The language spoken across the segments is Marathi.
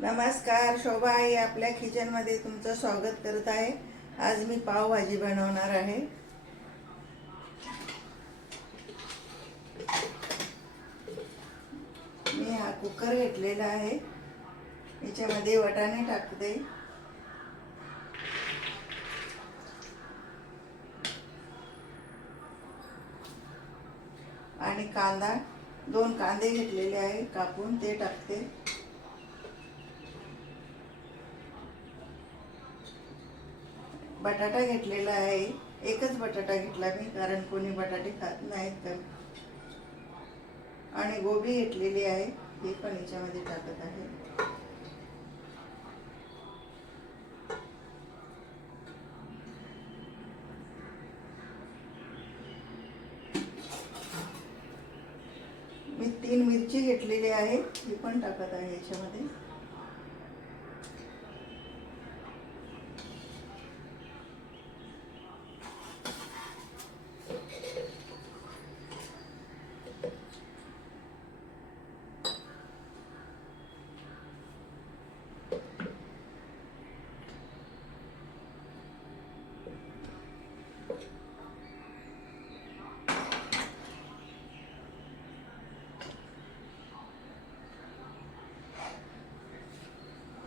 नमस्कार शोभा आई आपल्या किचनमध्ये तुमचं स्वागत करत आहे. आज मी पावभाजी बनवणार आहे. मी हा कुकर घेतलेला आहे. याच्यामध्ये वटाणे टाकते. आणि कांदा दोन कांदे घेतलेले आहे. कापून ते टाकते. बटाटा घेतलेला आहे. एकच बटाटा घेतला मी कारण कोणी बटाटे खात नाहीत तर. आणि गोबी घेतलेली आहे ही पण याच्यामध्ये टाकत आहे. मी तीन मिरची घेतलेली आहे ही पण टाकत आहे याच्यामध्ये.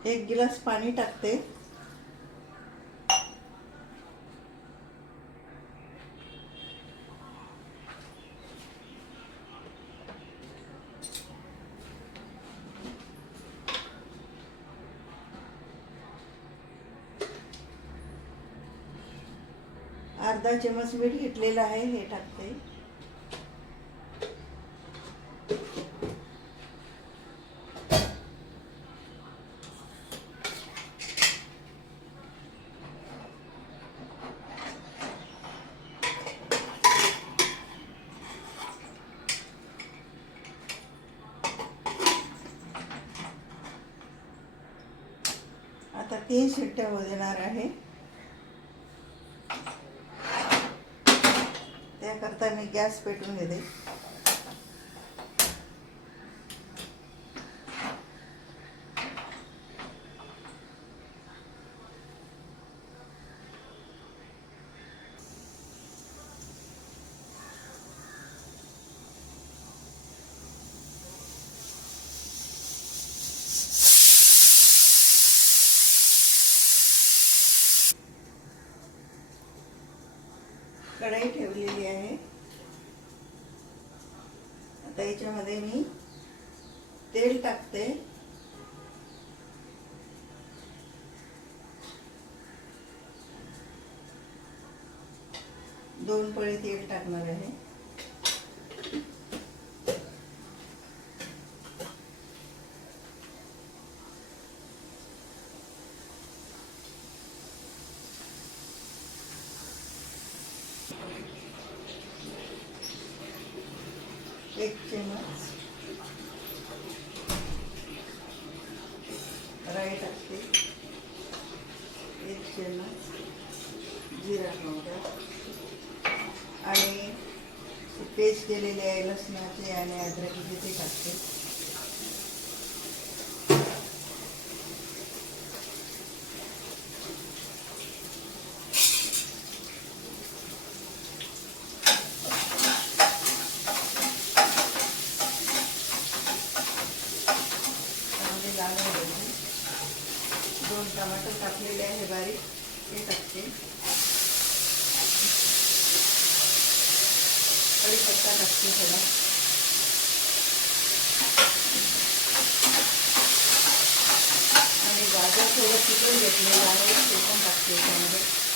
एक गिलास पाणी टाकते. अर्धा चमच मीठ घेतलेलं आहे हे टाकते आता तीन शिट्ट्या होऊ देणार आहे. त्याकरता मी गॅस पेटवून घेते. आता याच्यामध्ये मी तेल टाकते. दोन पळी तेल टाकणार आहे. एक चमच राई टाकते एक चमच जिरा पावडर. आणि पेस्ट केलेले आहे लसणाचे आणि अद्रकीचे ते टाकते त्यामध्ये लाल हळद दोन कापलेले आहे बारीक. ते टाकते. कढीपत्ता टाकते थोडा. आणि गाजर थोडं चिकन घेतलेलं आहे ते पण टाकते त्यामध्ये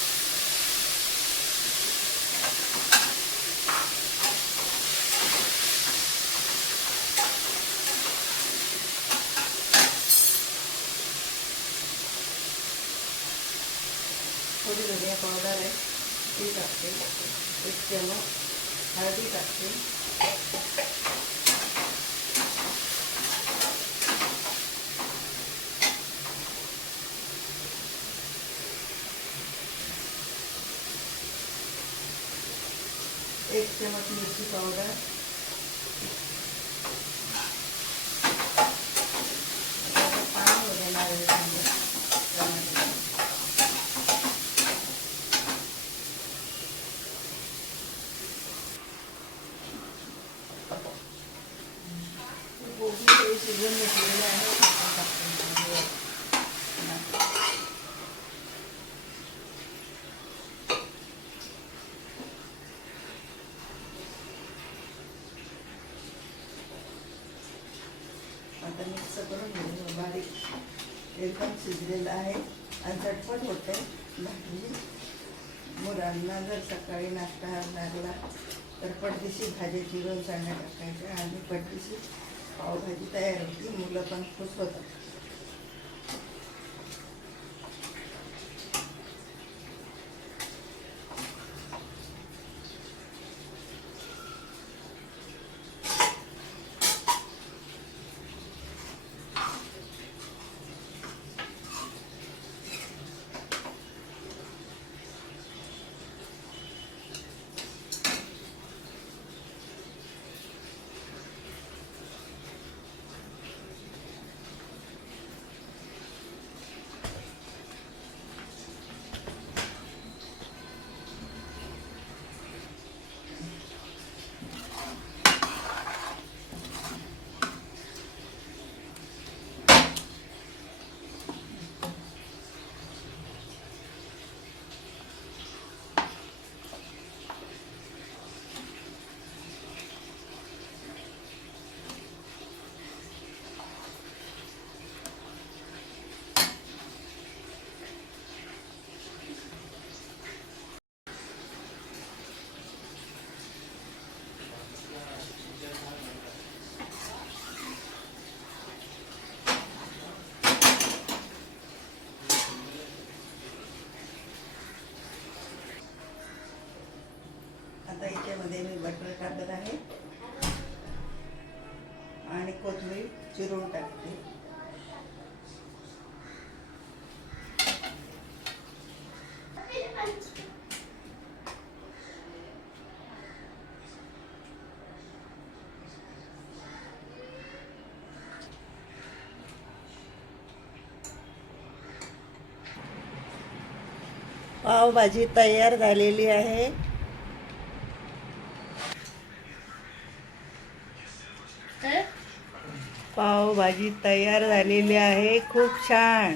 थोडी धनिया पावडर आहे ती टाकते एक चमच हळदी टाकते एक चमच मिरची पावडर आता पाणी वगैरे शिजून शिजवून घेतलेलं आहे आपण टाकून आता मिक्स करून घेऊ बारीक एकदम शिजलेलं आहे आणि झटपट होते. भाजी मुलांना जर सकाळी नाश्ता लागला तर पटदिशी भाजी चिरून चांगल्या टाकायच्या आणि पटदिशी पावभाजी तयार होती मुलं पण खुश होतात. मी बटर टाकत आहे. आणि कोथिंबीर चिरून टाकते. पावभाजी तयार झालेली आहे. पावभाजी तयार झालेली आहे. खूप छान.